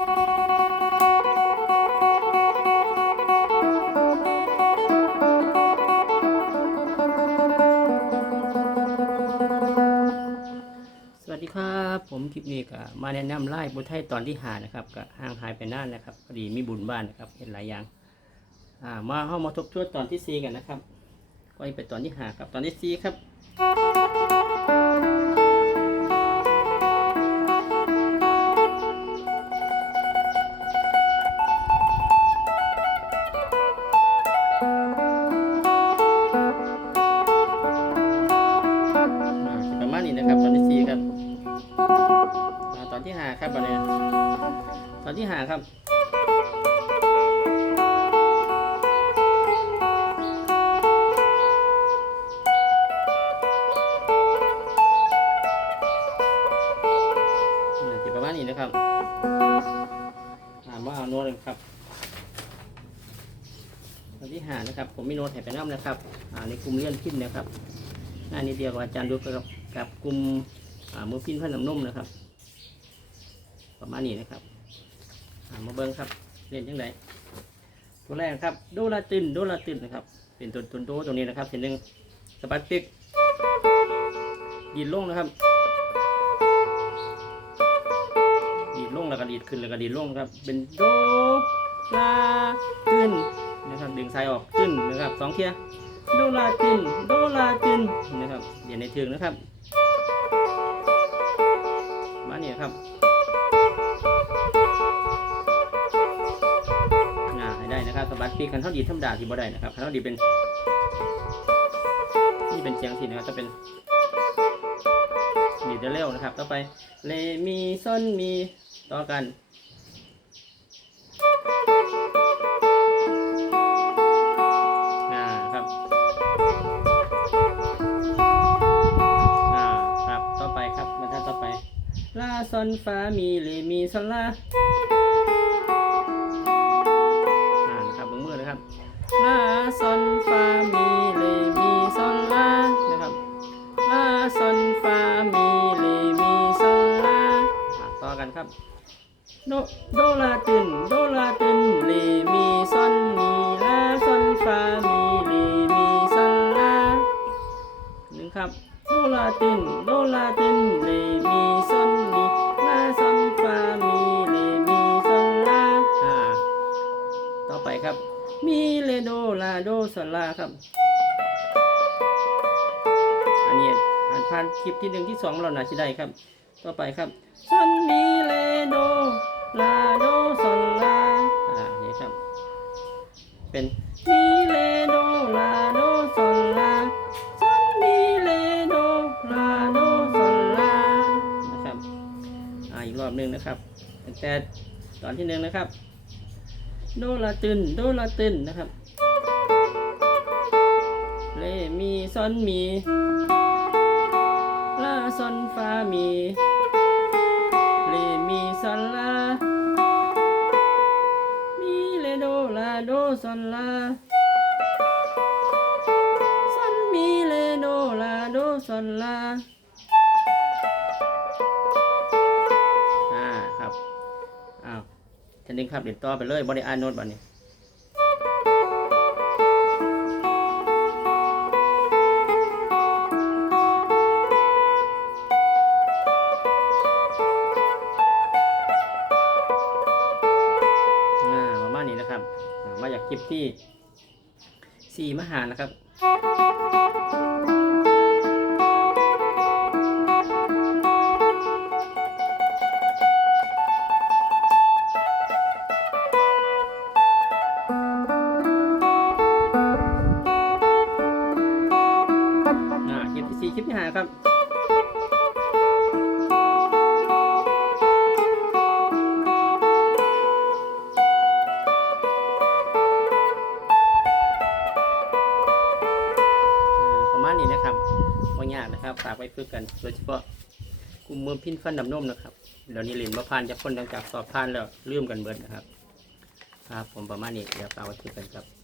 สวัสดีครับผมคลิปนี้ก็มาแนะนำไล่บุไทยตอนที่หานะครับก็ห่างหายไปนานนะครับพอดีมีบุญบ้านนะครับเห็นหลายอย่างอ่ามาเข้ามาทบทวนตอนที่สี่กันนะครับก็ไปตอนที่หาครับตอนที่สี่ครับ ครับวันนี้ตอนที่หาครับจะประมาณนี้นะครับถามว่าเอาโน้ตเลยครับตอนที่หานะครับ ผมมีโน้ตแถบไปน้ำนะครับ อ่าในกลุ่มเรียนพิมพ์นะครับหน้านี้เดียวกับอาจารย์ดูกับกับกลุ่มมือพินพันน้ำนุ่มนะครับ ประมาณนี้นะครับามาเบิ้งครับเรียนยังไงตัวแรกครับโดลาตินโดลาตินนะครับ เป็นตัวตัวโดตรงนี้นะครับเส้นหนึ่งสปัดปิกดีดลงนะครับดีดลงแล้วก็ดีดขึ้นแล้วก็ดีดลงครับ เป็นโดลาตินนะครับดึงสายออกขึ้นนะครับสองเทียโดลาตินโดลาตินนะครับเดี๋ยวในถึงนะครับมาเนี่ยครับีคันเท่าดีธรรมดาที่บ่ได้นะครับคันเท่าดีเป็น นี่เป็นเสียงสินะครับจะเป็นดีดเร็วๆนะครับต่อไปเลมีซอนมีต่อกันอ่าครับอ่าครับต่อไปครับบรรทัดต่อไปลาซอนฟ้ามีเลมีซอนลา ครับ โดโดลาตินโดลาตินเลมีซอนมีลาซอนฟามีเลมีซอนลาหนึ่งครับโดลาตินโดลาตินเลมีซอนมีลาซอนฟามีเลมีซอนลาอ่าต่อไปครับ มีเลโดลาโดซอนลาครับอันนี้อ่านผ่านคลิปที่หนึ่งที่สองเราหนาชิได้ครับ ต่อไปครับซอนมี โดลาโดซอนลาอ่านี่ครับ เป็นมีเลโดลาโดซอนลาซอนมีเลโดลาโดซอนลานะครับอ่าอีกรอบหนึ่งนะครับตั้งแต่ตอนที่หนึ่งนะครับ โดลาตินโดลาตินนะครับเลมีซอนมีลาซอนฟามีเล มีซอนลา มีเลโดลาโดซอนลาซอนมีเลโดลาโดซอนลาอ่าครับอ้าวฉันนึงครับเดี๋ยวต่อไปเลยบริอานโน้ตบัดนี้ จากคลิปที่สี่มหานะครับคลิปที่สี่คลิปที่ห้าครับ นี่นะครับว่ายากนะครับฝากไว้ฝึกกันโดยเฉพาะกลุ่มมือพินฟันดำนมนะครับเดี๋ยวนี้เรียนมาพานจะพ้นหลังจากสอบพานแล้วลืมกันเบิดนะครับ ครับผมประมาณนี้เดี๋ยวฝากไว้ฝึกกันครับ